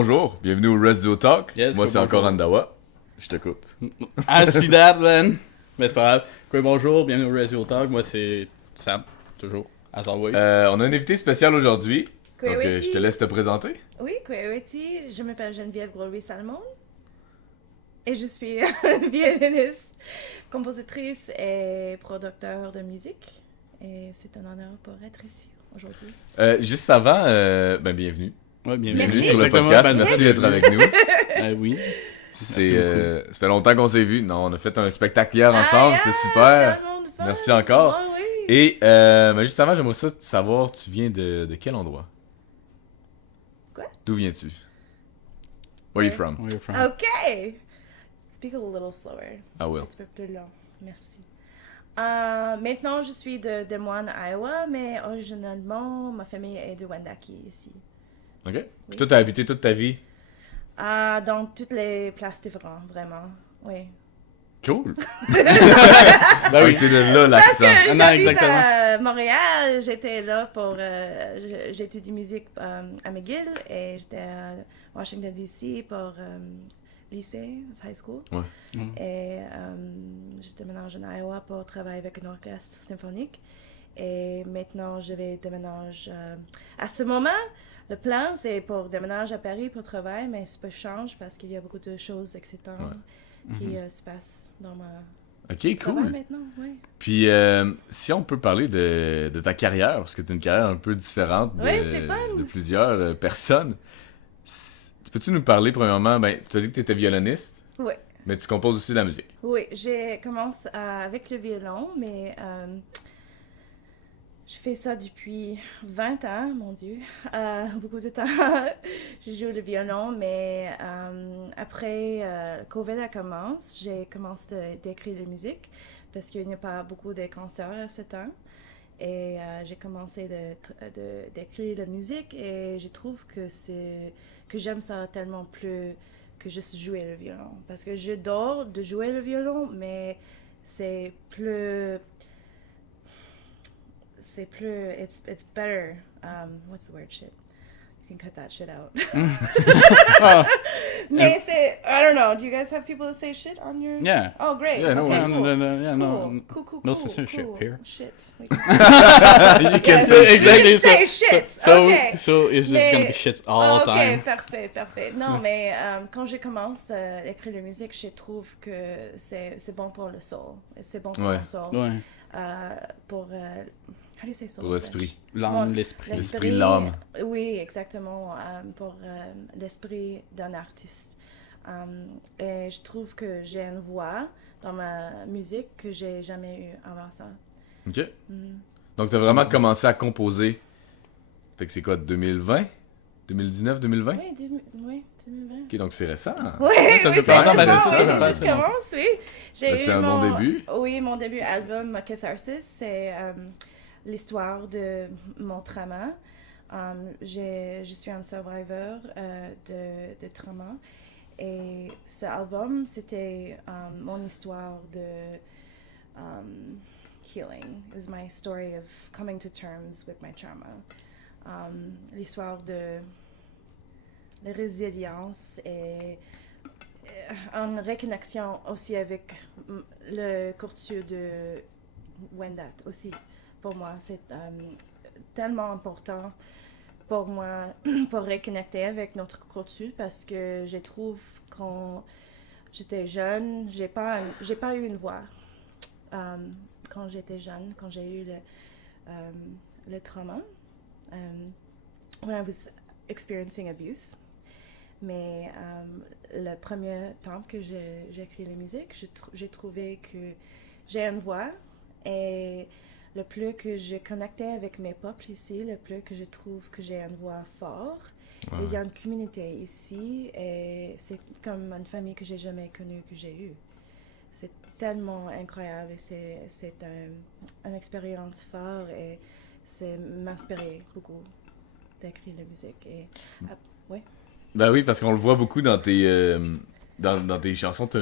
bonjour, bienvenue au Radio Talk. Yes, Moi, c'est encore bonjour. Andawa. Je te coupe. I see that, man. Mais c'est pas grave. Quoi, bonjour, bienvenue au Radio Talk. Moi, c'est Sam, toujours, as always. On a un invité spécial aujourd'hui. Donc, Kweweti. je te laisse te présenter. Oui, Kweweti, je m'appelle Geneviève Gros-Louis-Salmon et je suis violoniste, compositrice et producteur de musique. Et c'est un honneur pour être ici aujourd'hui. Juste avant, bienvenue. Ouais, bienvenue. Bienvenue Merci. sur le Exactement, podcast. ben, Merci d'être avec nous. Oui. C'est, Merci ça fait longtemps qu'on s'est vus. Non, on a fait un spectacle hier ensemble, c'était super. C'était un monde fun. Merci encore. Ah oui. Et juste avant, j'aimerais ça savoir, tu viens de quel endroit? Quoi? D'où viens-tu? Where are you from? Where you from? OK. Speak a little slower. I will. Un petit peu plus long. Merci. Maintenant, je suis de Des Moines, Iowa, mais originalement, ma famille est de Wendake ici. OK. Oui. Puis toi, t'as habité toute ta vie? Dans toutes les places différentes, vraiment. Oui. Cool. Ben Oui, oui. c'est de là l'accent. Ah non, J'habite exactement. à Montréal, j'étais là pour... j'étudie musique à McGill et j'étais à Washington DC pour lycée, high school. Ouais. Mm. Et j'ai déménagé en Iowa pour travailler avec un orchestre symphonique. Et maintenant, je vais déménager... à ce moment, le plan, c'est pour déménager à Paris pour travailler, mais ça peut changer parce qu'il y a beaucoup de choses excitantes qui se passent dans ma... OK, travail cool. maintenant, oui. Puis, si on peut parler de ta carrière, parce que tu as une carrière un peu différente Oui, c'est fun. de plusieurs personnes, peux-tu nous parler, premièrement, tu as dit que tu étais violoniste, Oui. mais tu composes aussi de la musique. Oui, j'ai commencé avec le violon, mais je fais ça depuis 20 ans, mon Dieu. Beaucoup de temps, je joue le violon, mais après COVID a commencé, j'ai commencé d'écrire la musique parce qu'il n'y a pas beaucoup de concerts à ce temps. Et j'ai commencé d'écrire la musique et je trouve que j'aime ça tellement plus que juste jouer le violon. Parce que j'adore de jouer le violon, mais c'est plus... It's better. What's the word? Shit. You can cut that shit out. Oh, Mais c'est... I don't know. Do you guys have people that say shit on your... yeah. Oh, great. Yeah, no, okay, no, cool. Yeah, no. Cool. no censorship cool. here. Shit. You can Yes. say Exactly. Say shit. So, Okay. so it's just Mais- gonna be shit all the time. Ok, parfait. Non, mais quand je commence à écrire la musique, je trouve que c'est bon pour le soul. C'est bon pour Ouais. le soul. Ouais. Pour... how do you say soul? Pour l'esprit. L'âme, Bon, l'esprit. L'esprit, l'âme. Oui, exactement. Pour l'esprit d'un artiste. Et je trouve que j'ai une voix dans ma musique que j'ai jamais eue avant ça. OK. Mm. Donc, tu as vraiment commencé à composer. Fait que c'est quoi, 2020? 2019, 2020? Oui, 2020. OK, donc c'est récent. Oui, Ça oui, fait c'est longtemps, mais récent, c'est ça, oui, ça j'ai passe, juste c'est longtemps. commencé, oui. J'ai C'est eu un bon début. Oui, mon début album, Catharsis, c'est l'histoire de mon trauma. Je suis un survivor de trauma. Et ce album, c'était mon histoire de healing. It was my story of coming to terms with my trauma. L'histoire de la résilience et en reconnexion aussi avec le culture de Wendat aussi. Pour moi, c'est tellement important pour moi pour reconnecter avec notre culture parce que je trouve quand j'étais jeune, j'ai pas eu une voix quand j'étais jeune, quand j'ai eu le trauma. When I was experiencing abuse. Mais le premier temps que j'ai écrit la musique, j'ai trouvé que j'ai une voix et le plus que je connectais avec mes peuples ici, le plus que je trouve que j'ai une voix forte. Ouais. Et il y a une communauté ici et c'est comme une famille que j'ai jamais connue que j'ai eue. C'est tellement incroyable et c'est une expérience forte et c'est m'inspirer beaucoup d'écrire la musique. Et, ouais. Ben oui, parce qu'on le voit beaucoup dans tes dans tes chansons, tu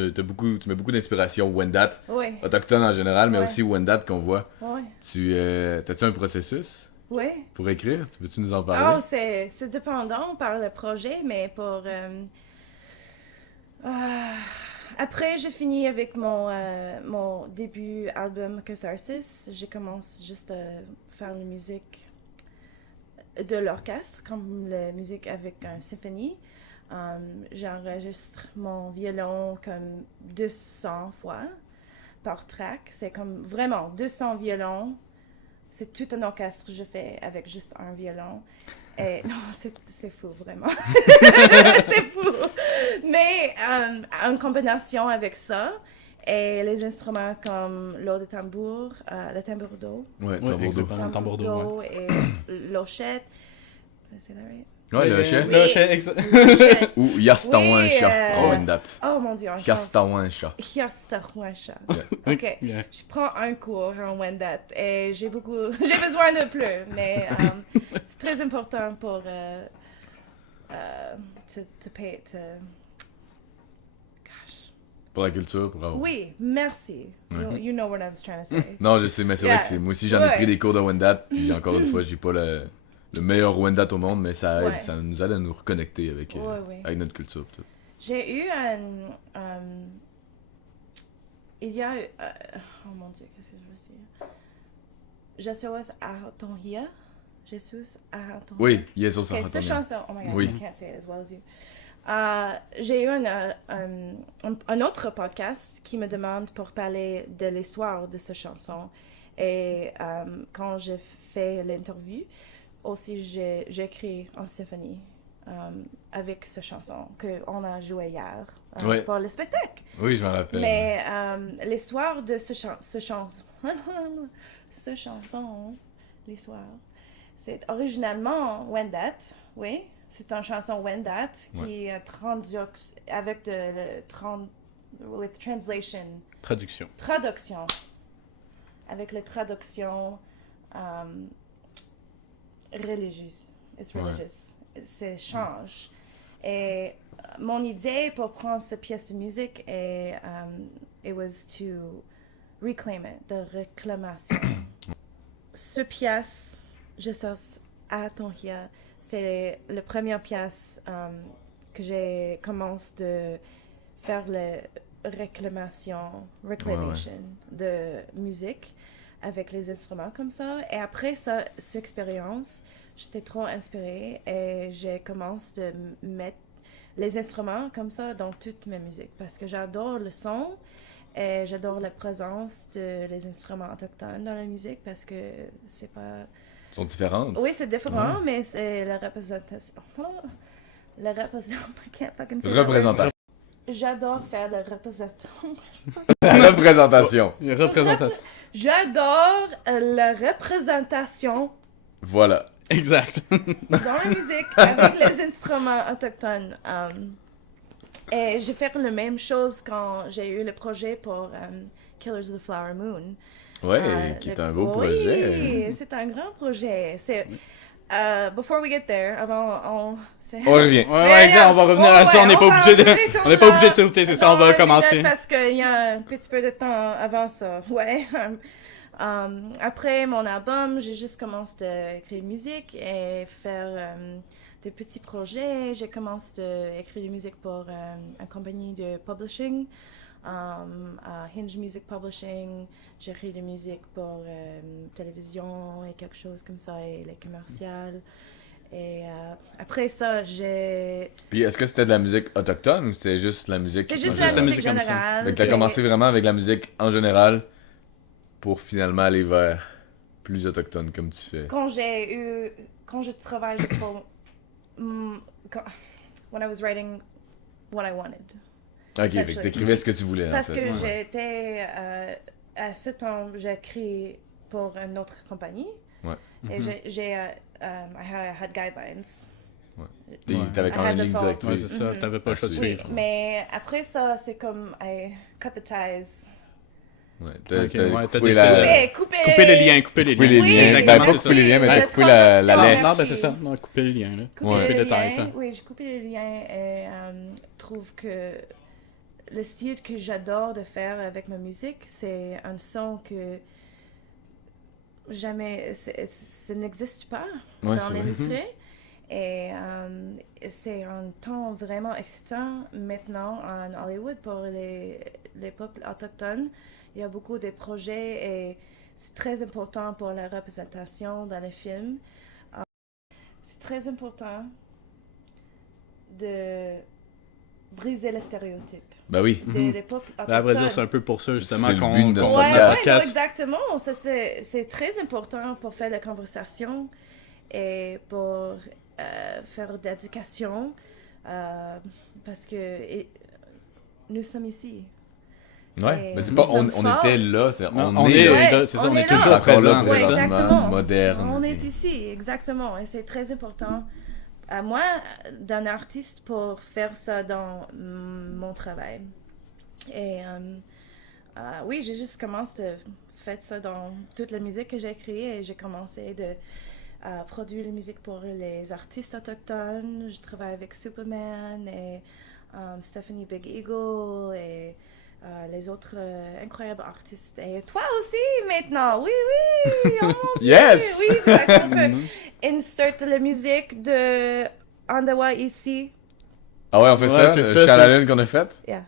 mets beaucoup d'inspiration Wendat, Ouais. autochtone en général, mais Ouais. aussi Wendat qu'on voit. Ouais. T'as-tu un processus Ouais. pour écrire? Peux-tu nous en Oh, parler? c'est dépendant par le projet, mais pour... après, j'ai fini avec mon début album Catharsis. J'ai commencé juste à faire la musique de l'orchestre, comme la musique avec un symphonie. J'enregistre mon violon comme 200 fois par track. C'est comme vraiment 200 violons. C'est tout un orchestre que je fais avec juste un violon. Et non, c'est fou, vraiment. C'est fou. Mais en combinaison avec ça, et les instruments comme l'eau de tambour, le tambourdo, Ouais, Ouais, tambourdo. exactement. Tambourdo, et l'ochette. Is that right? Ouais, le chef. Oui, Le chef, exact. l'ochette. Ou Yastawansha, Oui, Wendat. Oh mon dieu, encore. Yastawansha. Yastawansha. Yeah. Ok. Yeah. Je prends un cours en Wendat et j'ai besoin de plus, mais c'est très important pour to pay to. Gosh. Pour la culture, pour avoir... Oui, merci. Ouais. You know what I was trying to say. Non, je sais, mais c'est vrai Yeah. que moi aussi j'en ai Ouais. pris des cours de Wendat, puis j'ai encore une fois, j'ai pas le meilleur Wendat au monde, mais ça aide, Ouais. ça nous aide à nous reconnecter avec, Ouais. avec notre culture. Pis tout. J'ai eu il y a oh mon dieu, qu'est-ce que je veux dire? Jesus Ahatonhia. Jesus Ahatonhia. Oui, yes, ça, Okay, cette chanson, oh my god, Oui. I can't say it as well as you. J'ai eu un autre podcast qui me demande pour parler de l'histoire de cette chanson. Et quand j'ai fait l'interview, aussi j'ai écrit en symphonie avec cette chanson qu'on a joué hier Ouais. pour le spectacle. Oui, je m'en rappelle. Mais l'histoire de ce chanson, l'histoire, c'est originalement Wendat, oui. C'est une chanson Wendat qui est traduction avec with translation. Traduction. Avec la traduction religieuse. It's religious. C'est change. Et mon idée pour prendre cette pièce de musique est it was to reclaim it, de réclamation. Ce pièce, je sais à ton hier, c'est la première pièce que j'ai commencé de faire la reclamation de musique avec les instruments comme ça. Et après cette expérience, j'étais trop inspirée et j'ai commencé de mettre les instruments comme ça dans toutes mes musiques parce que j'adore le son et j'adore la présence des instruments autochtones dans la musique parce que c'est pas... Ils sont différentes. Oui, c'est différent, mais c'est la représentation. La représentation. J'adore faire la représentation. La représentation. Représentation. J'adore la représentation Voilà. Exact. dans la musique avec les instruments autochtones. Et j'ai fait la même chose quand j'ai eu le projet pour Killers of the Flower Moon. Ouais, qui est un beau projet. Oui, c'est un grand projet. C'est before we get there, avant On revient. Ouais, exact, on va revenir à ça, on n'est pas obligé de... On n'est pas obligé de sauter, c'est ça, on va commencer. Parce qu'il y a un petit peu de temps avant ça, ouais. Après mon album, j'ai juste commencé à écrire musique et faire des petits projets. J'ai commencé à écrire des musiques pour une compagnie de publishing, Hinge Music Publishing. J'ai écrit des musiques pour télévision et quelque chose comme ça, et les commerciales. Et après ça, j'ai... Puis est-ce que c'était de la musique autochtone ou c'était juste la musique... C'est juste en la musique comme ça. générale. Fait que t'as commencé vraiment avec la musique en général pour finalement aller vers plus autochtone comme tu fais. Quand je travaille juste pour... when I was writing what I wanted. Ok, fait que t'écrivais ce que tu voulais. Parce en que fait. j'étais... à ce temps, j'ai écrit pour une autre compagnie. Ouais. Et I had guidelines. T'avais quand I même had une the ligne phone. directrice. Ouais, c'est ça, t'avais pas le choix de Oui, suivre. mais après ça, c'est comme I cut the ties. Ouais, Ok, t'as ouais, t'as coupé décidé. Couper les liens, couper les liens. les Oui, liens. exactement, Ben, c'est pas ça. couper les liens, mais La t'as coupé la transition. laisse. Non, ben c'est ça, non, couper les liens, là. Couper Ouais. les le liens, détail, ça. oui, j'ai coupé les liens et trouve que le style que j'adore de faire avec ma musique, c'est un son que jamais, ça n'existe pas Ouais, dans c'est vrai. l'industrie. Et c'est un temps vraiment excitant maintenant en Hollywood pour les peuples autochtones. Il y a beaucoup de projets et c'est très important pour la représentation dans les films. C'est très important de briser les stéréotypes Ben oui. des peuples Ben, à vrai dire, c'est autochtones. un peu pour ça, justement, C'est le qu'on but de notre qu'on Ouais, a un podcast. ouais, non, podcast. exactement. Ça, c'est très important pour faire la conversation et pour faire de l'éducation parce que nous sommes ici. Ouais, Et mais c'est nous pas. sommes On forts. était là. Non, On est là. Ouais, là, c'est ça, on on est est là. toujours Encore là, présent. Ouais, c'est ça. présentement, exactement. moderne. On est ici, exactement. Et c'est très important à moi d'un artiste pour faire ça dans mon travail. Et oui, j'ai juste commencé de faire ça dans toute la musique que j'ai créée et j'ai commencé de produire la musique pour les artistes autochtones. Je travaille avec Superman et Stephanie Big Eagle et les autres incroyables artistes. Et toi aussi maintenant, oui, oui, oh mon Dieu, Yes! oui, fait qu'on peut insert la musique de Andawa ici. Ah ouais, on fait Ouais, ça, c'est le ça, Chalalune qu'on a fait. Yeah.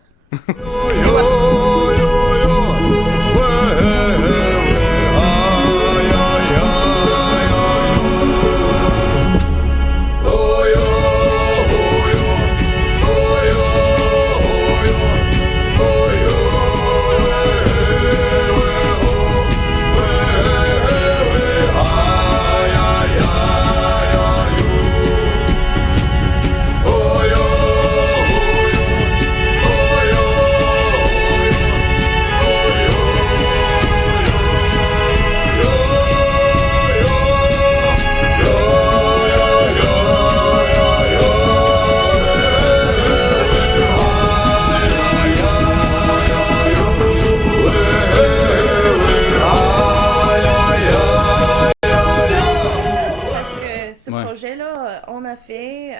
Parce que ce Ouais. projet-là, on a fait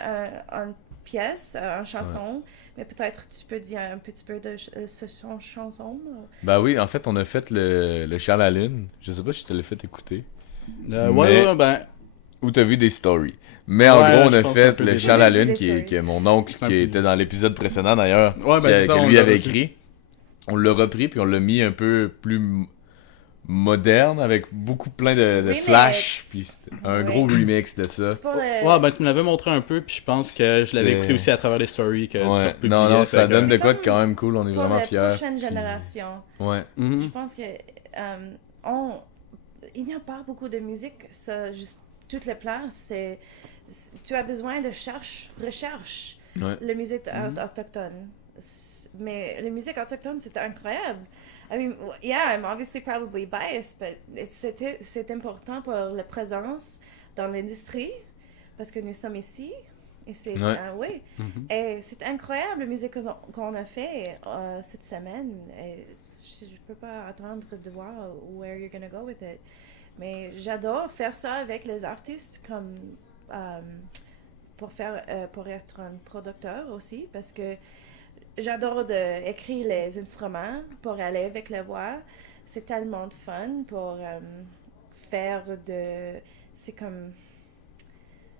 une pièce, une chanson, mais peut-être tu peux dire un petit peu de cette chanson. Ben oui, en fait, on a fait le Chalalune. Je sais pas si je te l'ai fait écouter. Ouais, Mais- ouais, ben, Ou t'as vu des stories. Mais en Ouais, gros, on je a pense un fait peu le des Chalalune, deux. qui est mon oncle, C'est un qui peu- était dans l'épisode précédent d'ailleurs, Ouais, ben, c'est ça, que on lui l'a avait aussi. écrit. On l'a repris, puis on l'a mis un peu plus moderne, avec beaucoup plein de Remix. flash, puis c'était un Ouais. gros remix de ça. C'est pour le... Ouais, ben tu me l'avais montré un peu, puis je pense que je l'avais C'est- écouté aussi à travers les stories que tu Ouais, republiais, non, fait ça que- donne de quoi de comme quand même cool, on est pour vraiment la fiers. prochaine génération. Ouais. Mhm. Je pense que il n'y a pas beaucoup de musique, ça, juste toutes les places. Tu as besoin de recherche Ouais. la musique autochtone. Mais la musique autochtone, c'était incroyable. I mean, yeah, I'm obviously probably biased, but c'est important pour la présence dans l'industrie parce que nous sommes ici. Et c'est Ouais. oui. Mhm. Et c'est incroyable la musique qu'on a fait cette semaine. Et je peux pas attendre de voir where you're gonna go with it. Mais j'adore faire ça avec les artistes comme pour être un producteur aussi parce que j'adore écrire les instruments pour aller avec la voix. C'est tellement de fun pour faire c'est comme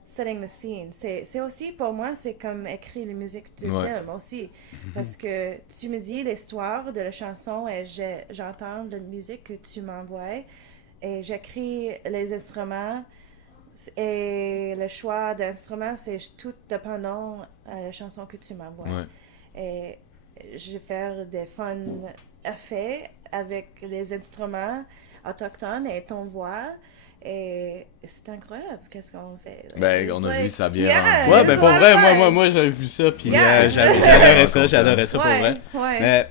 setting the scene. C'est aussi, pour moi, c'est comme écrire la musique du Ouais. film aussi. Parce que tu me dis l'histoire de la chanson et j'entends la musique que tu m'envoies et j'écris les instruments et le choix d'instruments, c'est tout dépendant à la chanson que tu m'envoies. Ouais. Et je vais faire des fun effets avec les instruments autochtones et ton voix. Et c'est incroyable, qu'est-ce qu'on fait. Ben, It's on a like- vu ça bien Yeah, rendu. Ouais, it's ben a pour lot of vrai, fun. moi j'avais vu ça, puis Yeah. j'adorais ça pour Ouais, vrai. ouais. Mais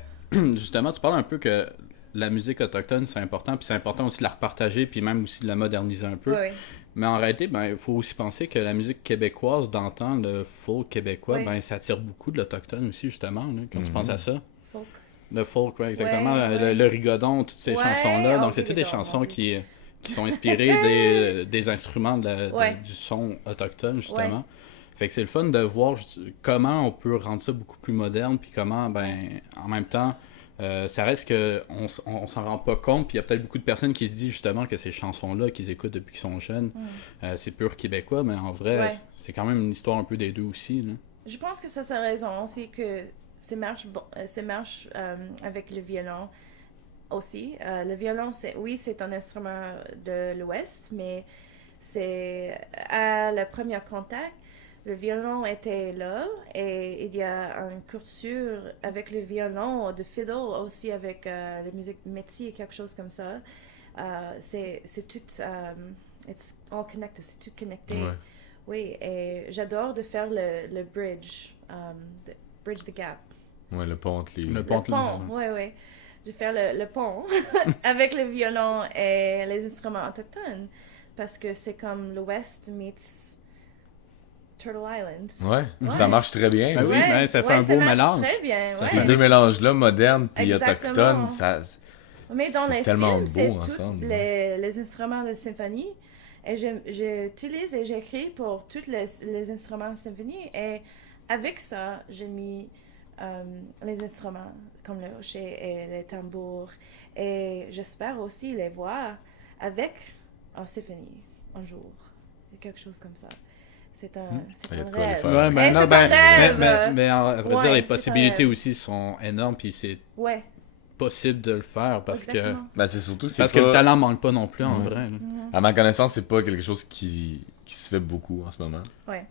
justement, tu parles un peu que la musique autochtone, c'est important, puis c'est important aussi de la repartager, puis même aussi de la moderniser un peu. Oui, Mais en réalité, ben, il faut aussi penser que la musique québécoise d'antan, le folk québécois, Oui. ben, ça attire beaucoup de l'autochtone aussi, justement, là, quand tu Mhm. penses à ça. folk. Le folk, ouais, exactement. Ouais, le, ouais. le rigodon, toutes ces Ouais, chansons-là. oh, Donc, c'est toutes des rigodon, chansons mon Dieu. qui sont inspirées des instruments Ouais. du son autochtone, justement. Ouais. Fait que c'est le fun de voir comment on peut rendre ça beaucoup plus moderne, puis comment, ben, en même temps, ça reste que on s'en rend pas compte, puis il y a peut-être beaucoup de personnes qui se disent justement que ces chansons-là qu'ils écoutent depuis qu'ils sont jeunes, c'est pur québécois, mais en vrai, Ouais. c'est quand même une histoire un peu des deux aussi. Là. Je pense que ça, c'est raison. C'est que ça marche, avec le violon aussi. Le violon, oui, c'est un instrument de l'Ouest, mais c'est à le premier contact, le violon était là et il y a une culture avec le violon, de fiddle aussi avec la musique métier, quelque chose comme ça. C'est tout, it's all connected, c'est tout connecté. Ouais. Oui, et j'adore de faire le bridge, bridge the gap. Ouais, le pont entre les... Le Le pont, pont, oui, oui. Je vais faire le pont avec le violon et les instruments autochtones. Parce que c'est comme l'Ouest meets Turtle Island. Ouais, Ouais. ça marche très bien. Ben oui, aussi. ben, ça fait un beau marche mélange. Très bien, Ça ouais. Ces deux mélanges-là, modernes puis Exactement. autochtones, ça... Mais dans c'est les tellement films, beau c'est tous ensemble. les instruments de symphonie. Et j'utilise et j'écris pour tous les instruments de symphonie. Et avec ça, j'ai mis les instruments comme le hochet et les tambours. Et j'espère aussi les voir avec en symphonie un jour. Quelque chose comme ça. C'est un, Il y a de un quoi les rêve. faire. Ouais, Eh, non, c'est ben, un rêve. mais à vrai Ouais, dire, les c'est un possibilités rêve. aussi sont énormes, puis c'est Ouais, possible de le faire parce exactement. Ben, c'est surtout... c'est que pas... le talent manque pas non plus en Ouais. vrai. là. À ma connaissance, c'est pas quelque chose qui se fait beaucoup en ce moment. Ouais.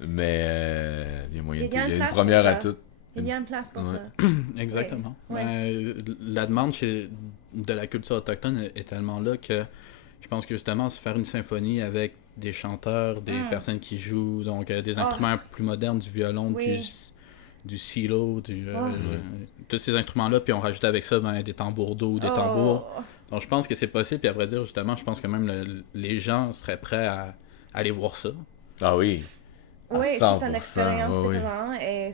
Mais il y a moyen Il de y a tout. une Il y a une place première pour à ça. tout. Il y a une place pour Ouais. ça. Exactement. Ouais. La demande de la culture autochtone est tellement là que je pense que justement, se faire une symphonie avec des chanteurs, des personnes qui jouent, donc des instruments plus modernes, du violon, Oui. du cello, Oh. tous ces instruments-là, puis on rajoute avec ça des tambours d'eau, des tambours. Oh. Donc je pense que c'est possible, puis à vrai dire, justement, je pense que même les gens seraient prêts à aller voir ça. Ah oui. À Oui, c'est 100%, une expérience ouais, ouais. différente et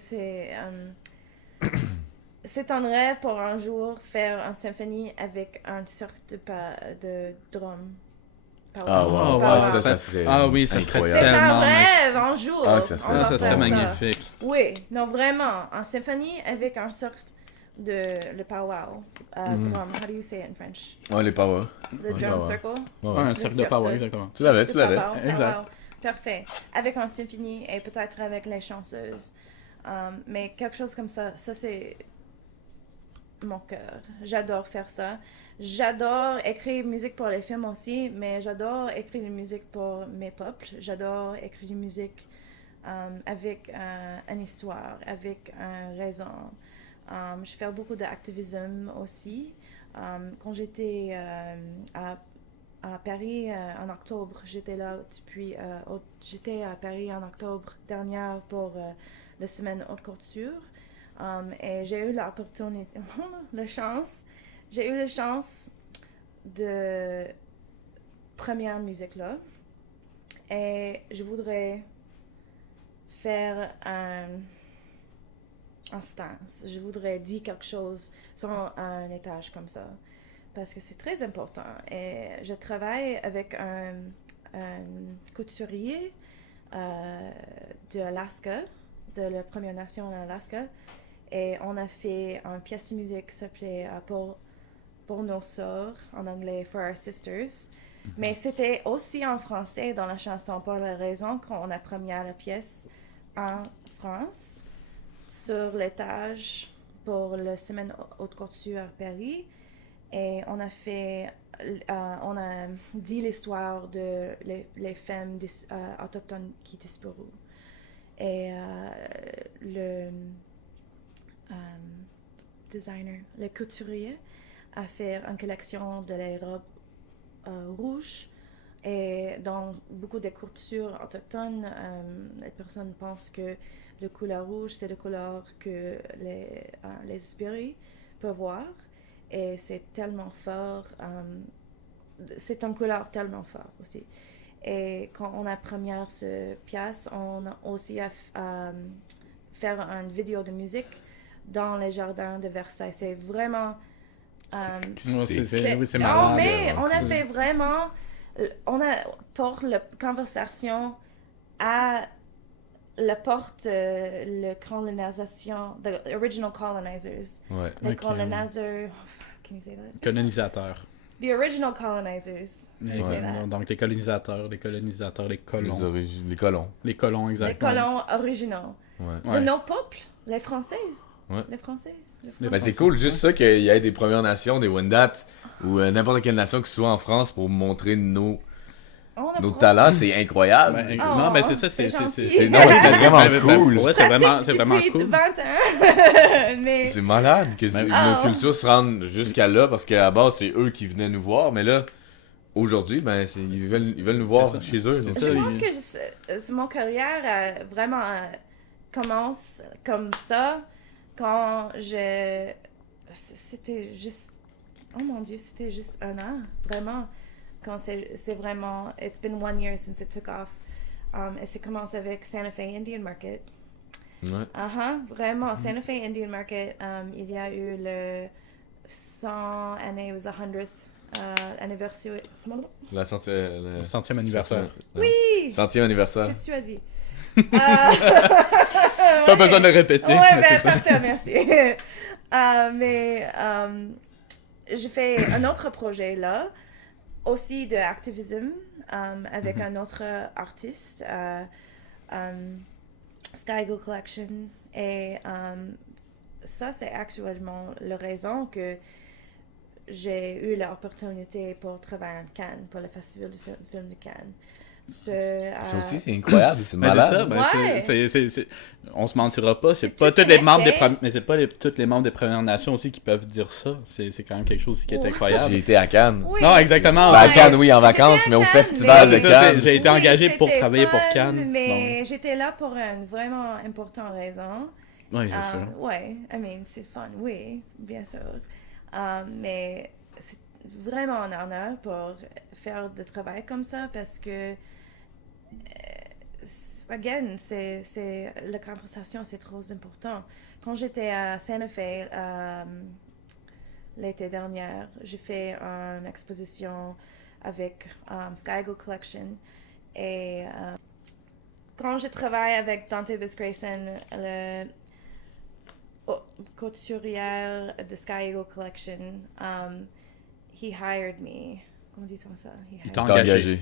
c'est un rêve pour un jour faire une symphonie avec une sorte de drum. Ah Oh, wow, wow, ça serait Ah oui, ça serait C'est incroyable. un tellement rêve un jour. Ah, que ça on serait- va ça serait faire magnifique. Oui, non vraiment, en symphonie avec une sorte de le powwow drum. How do you say it in French? Ouais, les power. The Ouais, drum powwow. circle. Ouais, Ouais, ouais. un cercle de power, exactement. Tu l'avais, Le tu l'avais. powwow, Exact. powwow. Parfait. Avec un symphonie et peut-être avec les chanceuses. Mais quelque chose comme ça c'est mon cœur. J'adore faire ça. J'adore écrire musique pour les films aussi, mais j'adore écrire la musique pour mes peuples. J'adore écrire la musique avec une histoire, avec une raison. Je fais beaucoup d'activisme aussi. Quand j'étais à Paris en octobre, j'étais là depuis... j'étais à Paris en octobre dernier pour la semaine haute couture. Et j'ai eu l'opportunité, j'ai eu la chance de première musique là. Et je voudrais faire un stance. Je voudrais dire quelque chose sur un étage comme ça. Parce que c'est très important. Et je travaille avec un couturier de Alaska, de la Première Nation en Alaska. Et on a fait une pièce de musique qui s'appelait pour nos sœurs, en anglais For Our Sisters. Mais c'était aussi en français dans la chanson, pour la raison qu'on a première la pièce en France, sur l'étage pour la semaine haute couture à Paris. Et on a dit l'histoire de les femmes autochtones qui disparues. Et le designer, le couturier, a fait une collection de les robes rouges. Et dans beaucoup de coutures autochtones, les personnes pensent que la couleur rouge, c'est la couleur que les esprits peuvent voir. Et c'est tellement fort. C'est une couleur tellement forte aussi. Et quand on a première cette pièce, on a aussi faire une vidéo de musique dans les jardins de Versailles. C'est vraiment... c'est Non, malade. mais on a fait vraiment... On a, pour la conversation à la porte, la colonisation, the original colonizers. Ouais. Les Ok. colonisers, can you say that? Colonisateur. The original colonizers. Can you say that? Donc les colonisateurs, les colons. Les colons. Les colons, Les exactement. colons originaux. Ouais. De Ouais. nos peuples, les Françaises. Ouais. Les Français. Ben, c'est cool, juste ça qu'il y ait des Premières Nations, des Wendat, ou n'importe quelle nation qui soit en France pour montrer nos talents, c'est incroyable. Ben, Oh, non, mais c'est ça, c'est gentil. C'est non, c'est vraiment cool. Ouais, c'est vraiment Depuis cool. 20 ans. Mais C'est malade que Ben, nos cultures se rendent jusqu'à là parce qu'à la base, c'est eux qui venaient nous voir, mais là, aujourd'hui, ben, ils veulent nous voir ça. chez eux. C'est donc. ça. je pense que mon carrière vraiment commence comme ça quand c'était juste, oh mon Dieu, c'était juste un an, vraiment. Quand c'est vraiment, it's been 1 year since it took off. Et c'est commencé avec Santa Fe Indian Market. Ouais. Vraiment, Santa Fe Indian Market, il y a eu le 100 année, it was the 100th anniversary. La centième, Le 100e anniversaire. Oui! Centième anniversaire. Qu'est-ce que tu as dit? Pas besoin de le répéter. Ouais, mais c'est ça. parfait, merci. J'ai fait un autre projet là, aussi de activisme, avec un autre artiste, Sky Eagle Collection. Et ça, c'est actuellement la raison que j'ai eu l'opportunité pour travailler à Cannes, pour le Festival de film de Cannes. Ça aussi, c'est incroyable, c'est Mais c'est malade. ça, ben Ouais. on se mentira pas, c'est C'est pas tout tous les membres connecté. mais c'est pas tous les membres des Premières Nations aussi qui peuvent dire ça. C'est quand même quelque chose qui est Ouais. incroyable. J'ai été à Cannes. Oui. Non, exactement. Ben, à Ouais. Cannes, oui, en vacances, J'étais mais à au Cannes, festival mais- de C'est ça, Cannes. j'ai été engagé pour c'était travailler pour fun, Cannes, Mais j'étais là pour une vraiment importante raison. Oui, c'est sûr. Ouais, I mean, c'est fun, oui, bien sûr. Mais c'est vraiment un honneur pour faire du travail comme ça parce que, again, la conversation, c'est trop important. Quand j'étais à Santa Fe l'été dernier, j'ai fait une exposition avec Sky Eagle Collection et quand je travaille avec Dante Bisgrayson, le couturière de Sky Eagle Collection, he hired me. Comment dit-on ça? Il T'es t'a engagé.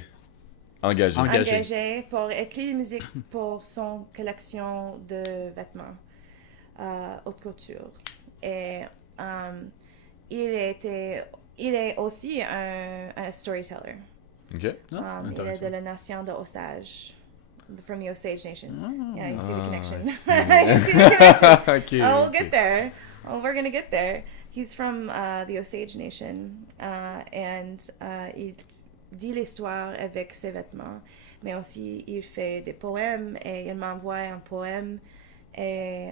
Engagé. Engagé. Pour écrire la musique pour son collection de vêtements haute couture. Et il est aussi un storyteller. Ok. Ah, Il est intéressant. de la nation de Osage, from the Osage Nation. Yeah, you see the Ah, connection. I see. You see the connection. Ok. Oh, we'll ok. get there. Oh, we're gonna get there. He's from the Osage Nation, and il dit l'histoire avec ses vêtements, mais aussi il fait des poèmes et il m'envoie un poème et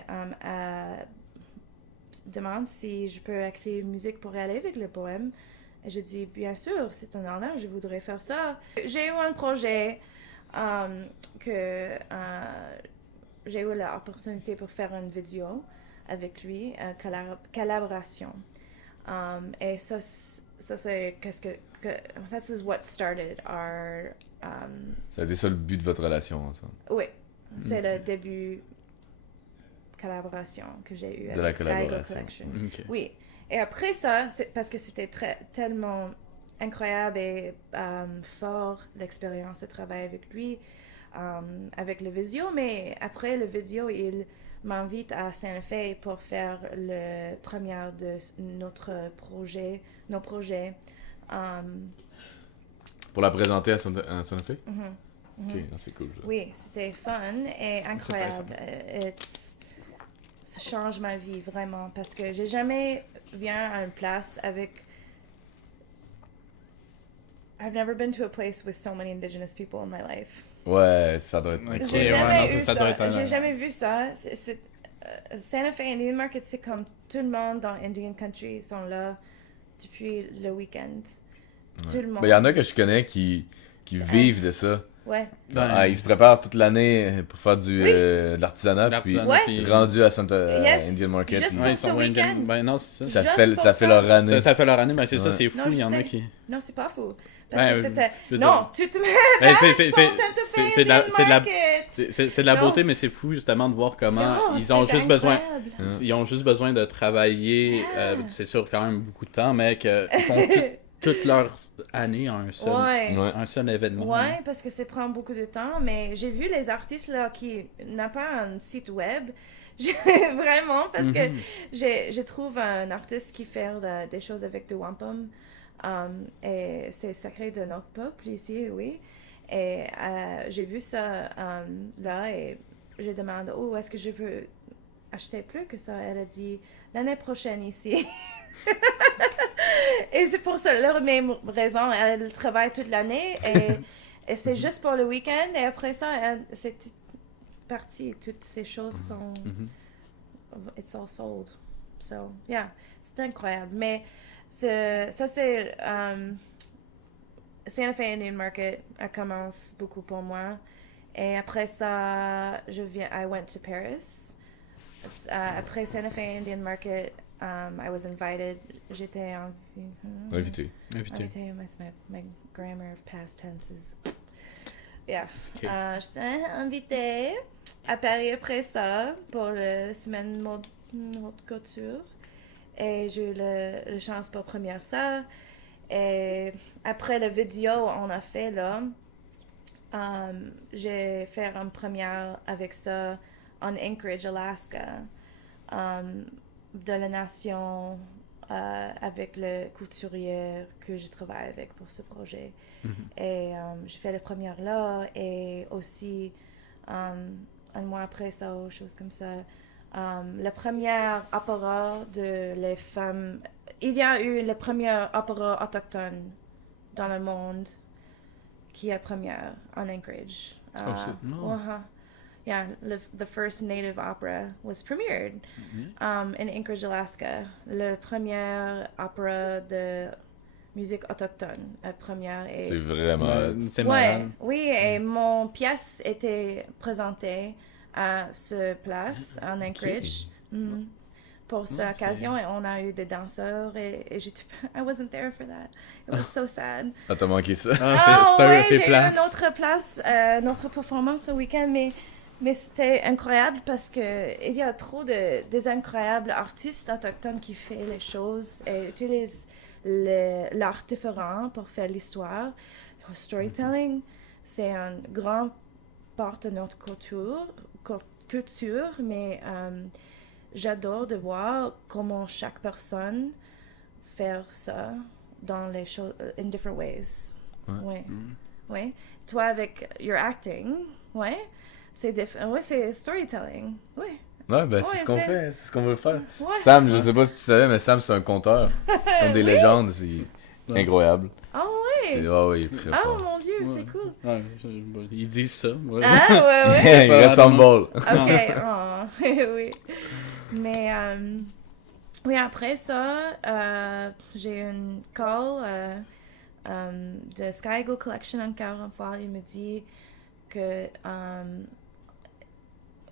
demande si je peux écrire une musique pour aller avec le poème. Et je dis bien sûr, c'est un honneur, je voudrais faire ça. J'ai eu un projet que j'ai eu l'opportunité pour faire une vidéo avec lui, collaboration. Et ça c'est qu'est-ce que this is what started our Ça a été ça le but de votre relation ensemble. oui, c'est le début collaboration que j'ai eu De la avec Sky Eagle collaboration. Collection. Ok. Oui. Et après ça, c'est parce que c'était tellement incroyable et fort l'expérience de travailler avec lui, avec le visio. Mais après le visio, il m'invite à Santa Fe pour faire le première de nos projets. Pour la présenter à Santa Fe? Mhm. Ok, non, c'est cool. Ça. Oui, c'était fun et incroyable. Ça change ma vie vraiment parce que j'ai jamais vu à une place avec. I've never been to a place with so many indigenous people in my life. Ouais, ça doit être. Ok, J'ai ouais, jamais non, eu ça doit être un- J'ai jamais vu ça. Santa Fe Indian Market, c'est comme tout le monde dans Indian Country sont là depuis le week-end. Tout le monde. Ben, y en a que je connais qui vivent de ça. Ouais. Ah, ils se préparent toute l'année pour faire de l'artisanat, puis L'artisanat, Ouais. puis- rendu à Santa Yes. Indian Market. Juste ils- pour Ouais, ils ce sont week-end. Indian. Ben non, c'est ça. ça Juste fait, pour ça fait ça. leur année. Ça fait leur année, mais c'est ça, Ouais. c'est fou, Non, il y en je a sais. qui... Non, c'est pas fou. Parce que Ben, c'était... je veux Non, dire- tu te mets Ben, back c'est- sur c'est- Santa Fe c'est de la- Indian c'est de la- Market. C'est de la Non. beauté, mais c'est fou justement de voir comment Non, ils ont c'est juste besoin. incroyable. Ils ont juste besoin de travailler, c'est sûr quand même beaucoup de temps, mais qu'ils font toute leur année en Ouais. un seul événement. Ouais, parce que ça prend beaucoup de temps, mais j'ai vu les artistes là qui n'ont pas un site web. Vraiment, parce que je trouve un artiste qui fait des choses avec du wampum. Et c'est sacré de notre peuple ici, oui. Et j'ai vu ça là et je demande, oh, est-ce que je peux acheter plus que ça? Elle a dit, l'année prochaine ici. Et c'est pour ça, leur même raison, elle travaille toute l'année et c'est juste pour le week-end et après ça, c'est parti. Toutes ces choses sont... It's all sold. So, yeah, c'est incroyable. Mais ça, c'est... Santa Fe Indian Market, elle commence beaucoup pour moi. Et après ça, I went to Paris. Après Santa Fe Indian Market, I was invited. J'étais Invité. Invité. My grammar of past tenses. Yeah. Ok. J'étais invitée à Paris après ça pour la semaine haute couture. Et j'ai eu la chance pour première ça. Et après la vidéo on a fait là, j'ai fait une première avec ça en Anchorage, Alaska, de la nation avec le couturier que je travaille avec pour ce projet. Et j'ai fait la première là et aussi un mois après ça, ou chose comme ça, la première opéra de les femmes. Il y a eu le premier opéra autochtone dans le monde qui est première en Anchorage. Yeah, the first native opera was premiered in Anchorage, Alaska. Le premier opéra de musique autochtone, première. C'est vraiment... C'est Ouais, malade. oui, et mon pièce était présentée à ce place en Anchorage. Pour cette occasion, et on a eu des danseurs et j'étais... I wasn't there for that. It was so sad. Ah, t'as manqué ça? Ouais, C'est j'ai eu plat. une autre place, notre performance ce week-end, mais c'était incroyable parce que il y a trop des incroyables artistes autochtones qui font les choses et utilisent l'art différent pour faire l'histoire. Le storytelling, c'est un grand part de notre culture, mais j'adore de voir comment chaque personne fait ça dans les choses, in different ways. Ouais. Ouais. Toi, avec your acting, ouais, c'est storytelling. Ouais. Ouais, ben c'est Ouais, ce qu'on c'est- fait, c'est ce qu'on veut faire. Ouais. Sam, je sais pas si tu savais, mais Sam, c'est un conteur. Comme des légendes, c'est incroyable. Ah ouais. Ouais, il est très Ah fort. mon Dieu, Ouais. c'est cool. Ouais, ils disent ça. Ouais. Ah ouais. Il ressemble. Ok. Oh, oui. Mais oui, après ça, j'ai une call de Sky Eagle Collection encore une fois. Il me dit que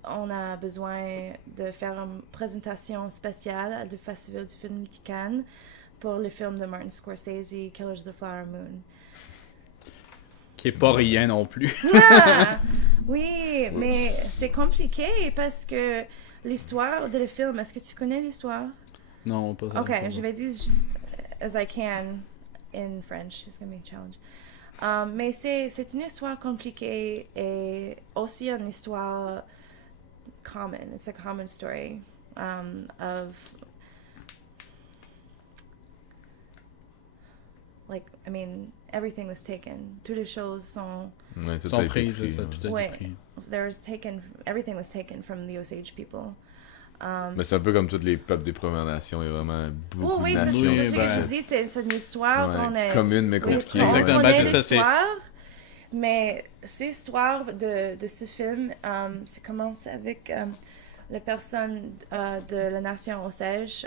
on a besoin de faire une présentation spéciale du Festival du film de Cannes pour le film de Martin Scorsese, Killers of the Flower Moon. Qui est pas rien non plus. Ah, oui, mais c'est compliqué parce que l'histoire de le film, est-ce que tu connais l'histoire? Non, pas ça. Ok, je vais dire juste as I can in French. It's going to be a challenge. Mais c'est une histoire compliquée et aussi une histoire common. It's a common story of like, I mean, everything was taken. Toutes les choses sont Ouais, tout a Sont été prises, pris, ça, ouais. tout a Ouais. été pris. everything was taken from the Osage people. Mais c'est un peu comme tous les peuples des Premières Nations, il y a vraiment beaucoup Oui, de c'est nations. Oui, ce que ben- je dis, c'est une histoire Ouais, qu'on est... commune mais compliquée. on Exactement, connaît ben, c'est ça, c'est- l'histoire, mais cette histoire de ce film, ça commence avec les personnes de la nation Osage.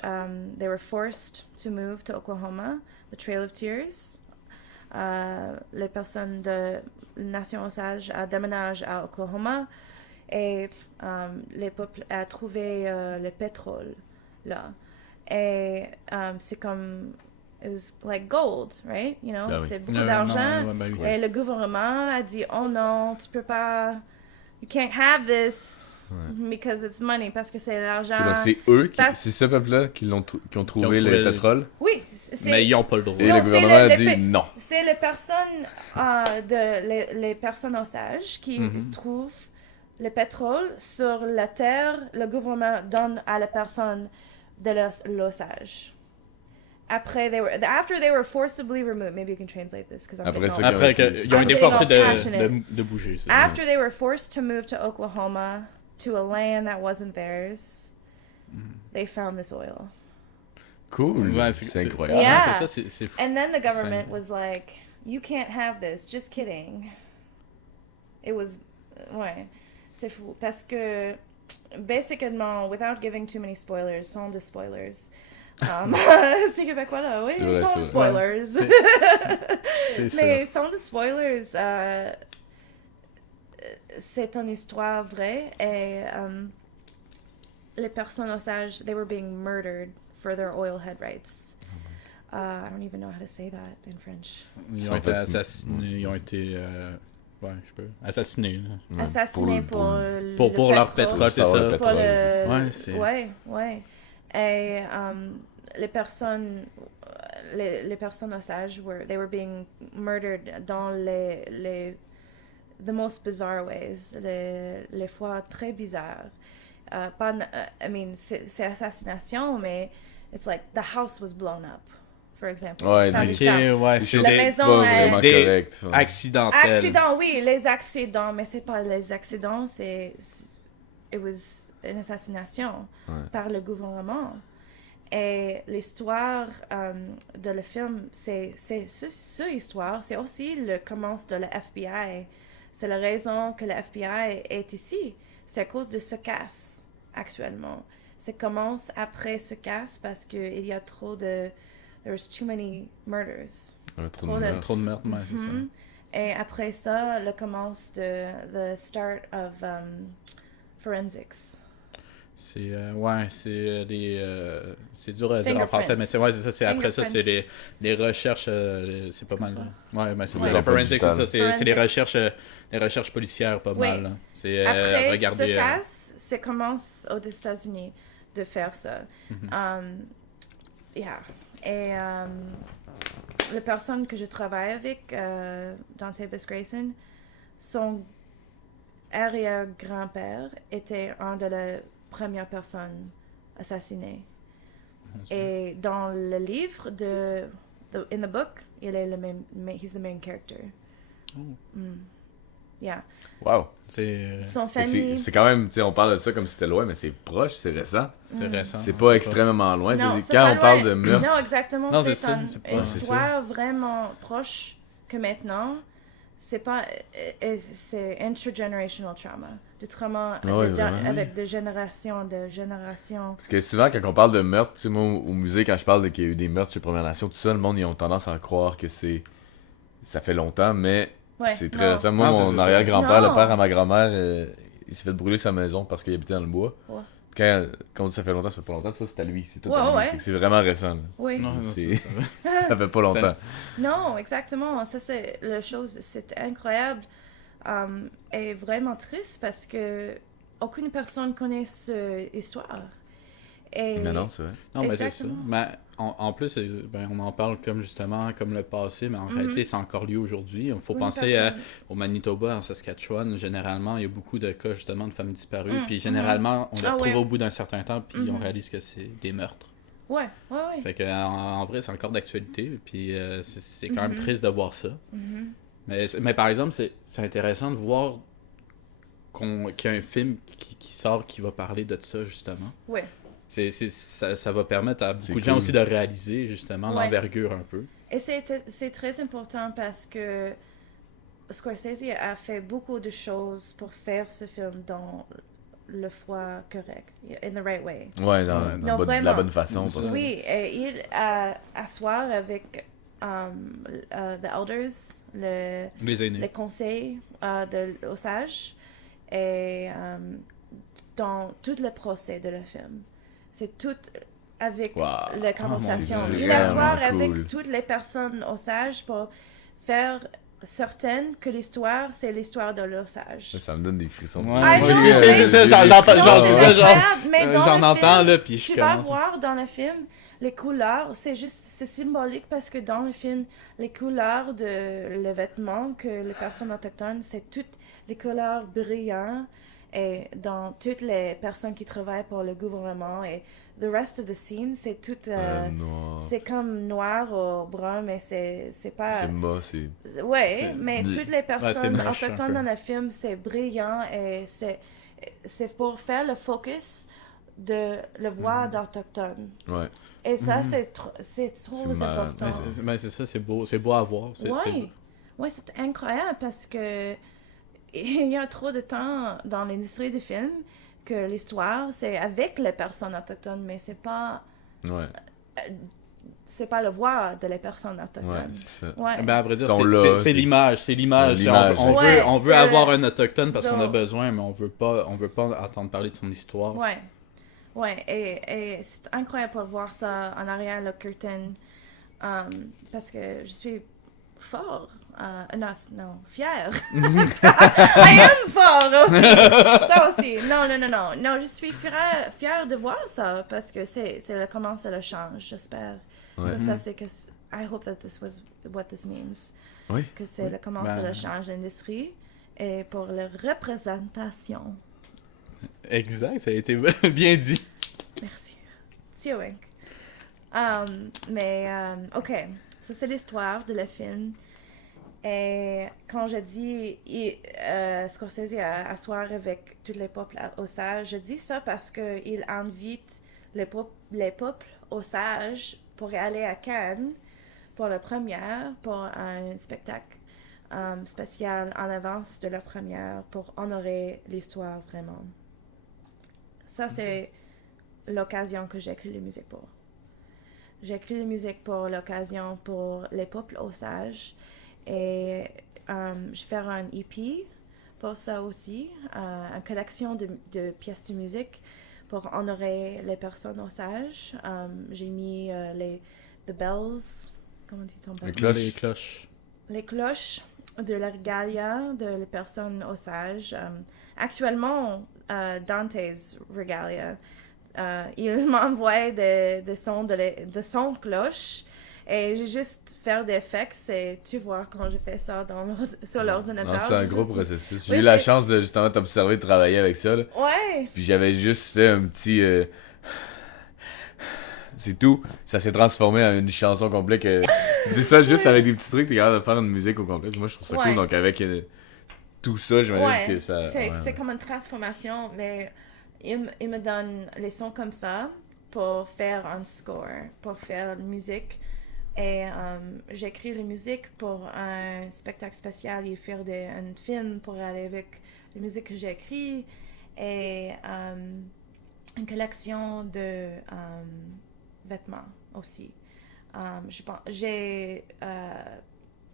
They were forced to move to Oklahoma, the Trail of Tears. Les personnes de la nation Osage déménagent à Oklahoma et les peuples ont trouvé le pétrole là. Et c'est comme it was like gold, right? You know, Ben oui. c'est beaucoup Non, d'argent. non, ben oui. Et le gouvernement a dit, oh non, tu peux pas, you can't have this because it's money, parce que c'est l'argent. Donc c'est eux, Parce- c'est ce peuple-là qui ont trouvé trouvé le pétrole. Oui, Mais ils n'ont pas le droit. Et Non, le c'est gouvernement a le dit non. C'est les personnes, les personnes osages qui trouvent le pétrole sur la terre. Le gouvernement donne à la personne de l'osage. After they were forcibly removed, maybe you can translate this because I'm Après getting ça, all- Après qu'ils ont été Après, forcés ils sont passionate. de bouger. ça. After they were forced to move to Oklahoma, to a land that wasn't theirs, they found this oil. Cool. Ouais, c'est incroyable. Yeah. C'est ça, c'est fou. And then the government was like, you can't have this, just kidding. It was, ouais, c'est fou. Parce que, basically, without giving too many spoilers, sans de spoilers, c'est québécois là, oui, C'est vrai, sans c'est de vrai. spoilers. C'est sûr. Mais sans de spoilers, c'est une histoire vraie et les personnes osages, they were being murdered for their oil head rights. I don't even know how to say that in French. Ils ont été assassinés, ils ont été ouais, je peux assassinés. Là. Assassinés pour Leur pétrole, c'est Pour ça. le Pour pétrole, Ouais, c'est- ouais. Et les personnes osages they were being murdered dans the most bizarre ways, les fois très bizarres. I mean, c'est assassination, mais it's like the house was blown up, for example. Ouais, Par des- Ok, exemple. ouais, Des c'est choses La des maison, pas vraiment des- correctes. ouais. accidentels. Accidents, oui, les accidents, mais c'est pas les accidents, it was une assassination par le gouvernement. Et l'histoire de le film, c'est cette histoire, c'est aussi le commence de la FBI. C'est la raison que la FBI est ici. C'est à cause de ce casse actuellement. Ça commence après ce casse parce que il y a trop de there's too many murders. Trop Trop de de- meurtres. Trop de meurtres, ouais, c'est ça. Mhm. Et après ça, le commence de the start of forensics. C'est ouais, c'est c'est dur à dire en français, mais c'est ouais, c'est ça, c'est après ça, c'est les recherches c'est pas mal. Ouais, mais c'est Ouais. ça, la forensic, c'est ça, c'est les Forensic. recherches policières pas Oui. mal. Là. C'est Après regarder ce casse, ça commence aux États-Unis de faire ça. Yeah. Et la personne que je travaille avec, Dante Grayson, son arrière-grand-père était un de les premières personnes assassinées. Et dans le livre in the book, il est he's the main character. Yeah. Wow. c'est Son Fait que famille. c'est quand même, tu sais, on parle de ça comme si c'était loin, mais c'est proche, c'est récent. récent. C'est pas extrêmement loin. Non, Tu sais, c'est quand pas on parle loin. de meurtre, Non, exactement. Non, c'est c'est ça, une c'est pas- histoire vraiment proche que maintenant. C'est pas. C'est intergenerational trauma. Du trauma ouais, vraiment. avec de génération en génération. parce que souvent, quand on parle de meurtre, tu sais, moi, au musée, quand je parle qu'il y a eu des meurtres chez Première Nation, tout ça, le monde, ils ont tendance à croire que ça fait longtemps, mais Ouais, c'est très non. récent. Moi, Non, c'est mon ça. arrière-grand-père, Non. le père à ma grand-mère, il s'est fait brûler sa maison parce qu'il habitait dans le bois. Ouais. Quand on dit ça fait longtemps, ça fait pas longtemps, ça c'est à lui. C'est tout Ouais, à lui. ouais. Fait que c'est vraiment récent. là. Oui. Non, non, C'est- ça. Ça fait pas longtemps. Non, exactement. Ça, c'est la chose. C'est incroyable. Et vraiment triste parce que aucune personne connaît cette histoire. Et Mais non, c'est vrai. Non, mais c'est ça. Exactement. Mais en plus, on en parle comme justement comme le passé, mais en réalité, c'est encore lié aujourd'hui. Il faut Une penser personne. au Manitoba, en Saskatchewan. Généralement, il y a beaucoup de cas justement de femmes disparues. Puis généralement, on les Ah, retrouve ouais. au bout d'un certain temps, puis on réalise que c'est des meurtres. Ouais. Fait que en vrai, c'est encore d'actualité. Puis c'est quand même triste de voir ça. Mais par exemple, c'est intéressant de voir qu'il y a un film qui sort qui va parler de ça justement. Ouais. Ça va permettre à beaucoup de gens cool. aussi de réaliser justement Ouais. l'envergure un peu. Et c'est très important parce que Scorsese a fait beaucoup de choses pour faire ce film dans le froid correct, in the right way. Ouais, dans Non, de la vraiment. bonne façon. Pour ça. Oui, et il a asseoir avec the elders, Les aînés. les conseils de l'Osage et dans tout le procès de le film. C'est tout avec Wow. la conversation. c'est Il asseoir vraiment cool. avec toutes les personnes Osage pour faire certaine que l'histoire, c'est l'histoire de l'Osage. Ça me donne des frissons. Ouais, Ah, moi non, aussi, mais- c'est ça, j'entends Non, genre, c'est c'est ça, genre, incroyable, mais dans j'en le entends, film, là, puis je tu vas commence. voir dans le film, les couleurs, c'est symbolique parce que dans le film, les couleurs de les vêtements que les personnes autochtones, c'est toutes les couleurs brillantes et dans toutes les personnes qui travaillent pour le gouvernement et the rest of the scene, c'est tout, Noir. c'est comme noir ou brun, mais c'est pas... C'est mât, c'est... Ouais, C'est- mais Ouais, toutes les personnes moche, un autochtones peu. dans le film, c'est brillant et c'est pour faire le focus de le voix d'Autochtone. Ouais. Et ça, Mhm. c'est trop C'est malade. important. C'est ça, c'est beau à voir. Ouais, ouais, c'est incroyable parce que il y a trop de temps dans l'industrie du film que l'histoire, c'est avec les personnes autochtones, mais Ouais. c'est pas le voix de les personnes Ouais, autochtones. c'est ça. Ouais. Ben, à vrai dire, Ils sont là, c'est c'est- l'image, c'est l'image. l'image. Ouais, On veut c'est avoir le- un autochtone parce qu'on a Donc- besoin, mais on veut pas entendre parler de son histoire. Ouais, ouais, et c'est incroyable pour voir ça en arrière le curtain, parce que je suis fort, non, fière. I am fort aussi, ça aussi. Non, je suis fière de voir ça parce que c'est comment ça le change, j'espère. Ouais. Que ça c'est que I hope that this was what this means. Oui. Que c'est le comment ça le change l'industrie et pour la représentation. Exact, ça a été bien dit. Merci. Tiowink. OK. Ça, c'est l'histoire de le film. Et quand je dis Scorsese à asseoir avec tous les peuples Osages, je dis ça parce qu'il invite les peuples Osages pour aller à Cannes pour la première, pour un spectacle spécial en avance de la première pour honorer l'histoire vraiment. Ça, c'est l'occasion que j'ai écrit la musique pour. J'ai écrit la musique pour l'occasion pour les peuples Osages et je vais faire un EP pour ça aussi, une collection de pièces de musique pour honorer les personnes Osages. J'ai mis the bells, comment dit-on? Les cloches. Les cloches. Les cloches de la regalia de les personnes Osages. Actuellement, Dante's regalia. Il m'envoie des sons de son cloche et j'ai juste faire des effets et tu vois quand je fais ça sur l'ordinateur. Non, c'est un j'ai gros juste- processus. J'ai Oui, eu la c'est- chance de justement t'observer de travailler avec ça. Là. Ouais, Puis j'avais juste fait un petit... C'est tout. Ça s'est transformé en une chanson complète. C'est ça, juste avec des petits trucs, t'es capable de faire une musique au complet. Puis moi, je trouve ça Ouais. cool. Donc avec tout ça, j'imagine ouais. que ça... C'est ouais. c'est comme une transformation, mais il me donne les sons comme ça pour faire un score, pour faire une musique. Et j'écris la musique pour un spectacle spécial et faire un film pour aller avec la musique que j'ai écrite et une collection de vêtements aussi. J'ai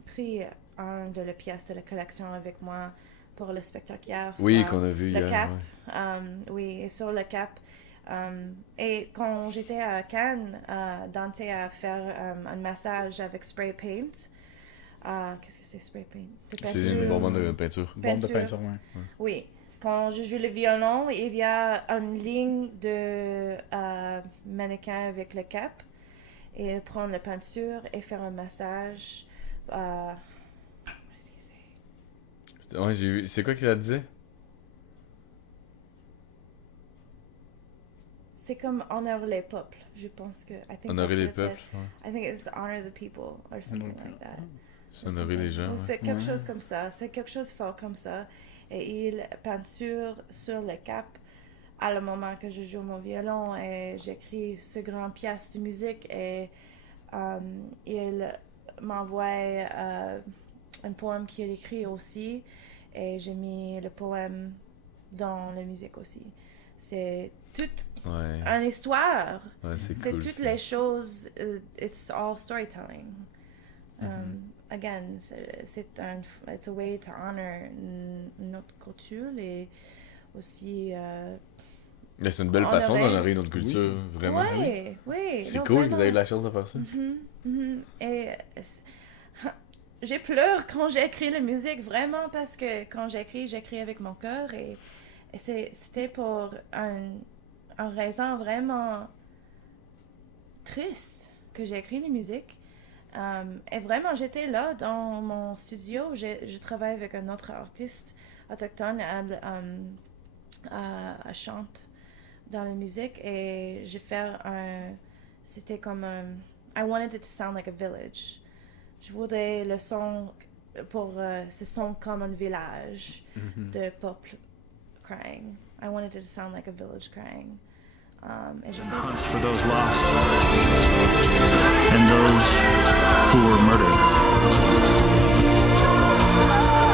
pris un de les pièces de la collection avec moi pour le spectacle hier. Oui, sur qu'on a vu le hier. cap. ouais. Oui, et sur le cap. Et quand j'étais à Cannes, Dante a fait un massage avec spray paint. Qu'est-ce que c'est spray paint? De C'est peinture. une bombe de peinture. Bombe de Peinture. peinture, ouais. Oui. Quand je joue le violon, il y a une ligne de mannequin avec le cap. Et prendre la peinture et faire un massage. Ouais, j'ai vu. C'est quoi qu'il a dit? C'est comme honor les peuples. Je pense que. I think Honorer that's les what it said. peuples. Ouais. I think it's honor the people or something like that. C'est honorer les gens. Oui, ouais. c'est quelque Ouais. chose comme ça. C'est quelque chose de fort comme ça. Et il peinture sur le cap à le moment que je joue mon violon et j'écris ce grand pièce de musique et il m'envoie un poème qu'il écrit aussi et j'ai mis le poème dans la musique aussi. C'est toute Ouais. une histoire. Ouais, c'est C'est cool. toutes ça. les choses, it's all storytelling. Again, it's a way to honor notre culture et aussi Mais c'est une belle façon d'honorer une autre culture, vraiment. Oui. C'est non, cool vraiment. que vous avez eu la chance de faire ça. Et j'ai pleuré quand j'ai écrit la musique, vraiment, parce que quand j'écris avec mon cœur et c'était pour une raison vraiment triste que j'ai écrit la musique. Et vraiment, j'étais là dans mon studio, je travaille avec un autre artiste autochtone, elle chante dans la musique et j'ai fait c'était comme I wanted it to sound like a village. Je voudrais le son pour ce son comme un village de peuple crying. I wanted it to sound like a village crying. Et je fais Hunts for those lost and those who were murdered,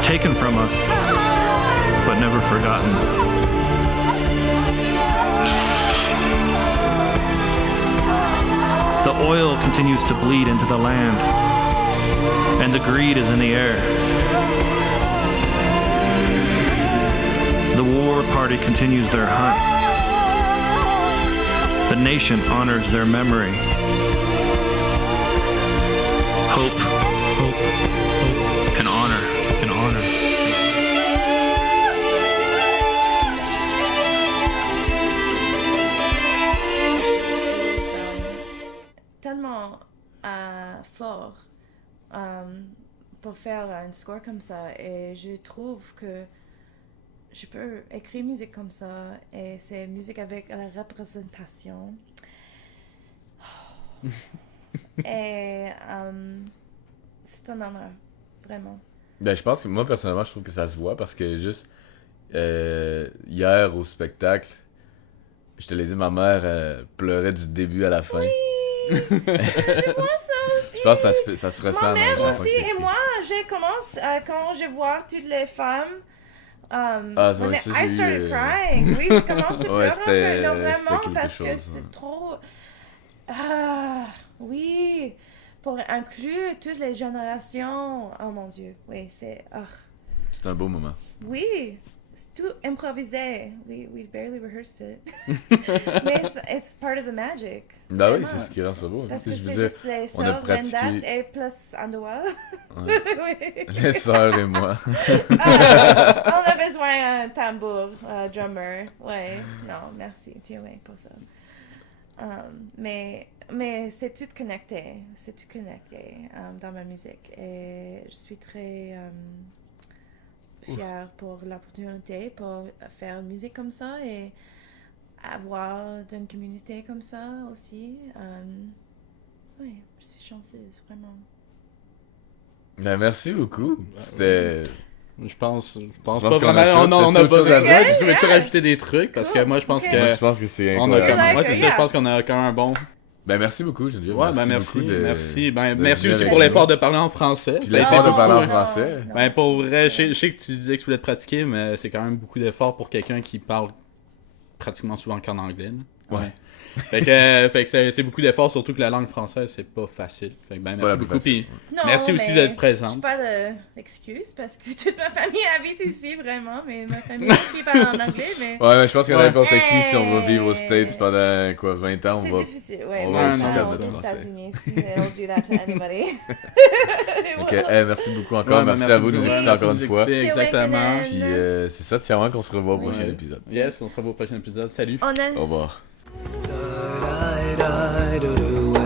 taken from us but never forgotten. The oil continues to bleed into the land, and the greed is in the air. The war party continues their hunt. The nation honors their memory. Hope, hope, hope, and honor, and honor. Tellement fort pour faire un score comme ça et je trouve que je peux écrire musique comme ça et c'est musique avec la représentation et c'est un honneur, vraiment. Ben, je pense que moi, personnellement, je trouve que ça se voit parce que juste hier au spectacle, je te l'ai dit, ma mère pleurait du début à la fin. Je vois ça aussi. Je pense que ça se ressent Ma dans les mère chansons aussi que et t'écris. moi, je commence quand je vois toutes les femmes. Ah, ça, when ça, I j'ai started eu, crying. Oui, je commence à pleurer un c'était- peu. Non, c'était vraiment, quelque parce que chose, c'est ouais. trop... Ah, oui. Pour inclure toutes les générations. Oh mon Dieu. Oui, c'est... ah. C'est un beau moment. Oui. C'est tout improvisé. We barely rehearsed it. Mais it's part of the magic. Ben oui, Vraiment. c'est ce qui rend ça beau. C'est parce Tu que sais, je c'est veux dire, juste les on a sœurs pratiqué- Wendat et plus Andoua. Ouais. Oui. Les sœurs et moi. On a besoin d'un tambour, drummer. Ouais, non, merci, Tioé, pour ça. Mais c'est tout connecté. C'est tout connecté dans ma musique. Et je suis très fière pour l'opportunité pour faire une musique comme ça et avoir une communauté comme ça aussi. Oui, je suis chanceuse, vraiment. Ben, merci beaucoup. C'était... Je pense pense pas qu'on a vraiment. tout. On T'as-tu a autre chose pas à besoin. dire? Je veux-tu rajouter des trucs? Parce que moi, je pense Ok. que. Moi, je pense que c'est On a incroyable. comme... Like Moi, it, c'est ça, yeah. je pense qu'on a quand même un bon. Ben, merci beaucoup, Geneviève. Ouais, ben merci. beaucoup de... Merci. Ben, de merci venir aussi avec pour nous. l'effort de parler en français. Puis Ça a l'effort été de parler en beaucoup. français. Ben, pour vrai, je sais que tu disais que tu voulais te pratiquer, mais c'est quand même beaucoup d'efforts pour quelqu'un qui parle pratiquement souvent qu'en anglais. Là. Ouais. Fait que c'est beaucoup d'efforts, surtout que la langue française, c'est pas facile. Fait que ben, Pas la merci plus beaucoup. facile. Puis Non, merci aussi mais d'être j'ai présente. pas d'excuses parce que toute ma famille habite ici, vraiment, mais ma famille aussi parle en anglais, mais Ouais, mais je pense que Ouais. n'importe qui, si on va vivre aux States pendant, quoi, 20 ans, on c'est va... difficile. Ouais, on va aussi non, perdre aux notre français. États-Unis, they'll do that to anybody. Ok, merci beaucoup encore. Ouais, ben, merci à vous de nous beaucoup. écouter Ouais, encore une merci de fois. nous écouter, exactement. See you Puis c'est ça, tiens, qu'on se revoit au prochain Ouais. épisode. Yes, on se revoit au prochain épisode. Salut. On a Au revoir. Da da da da da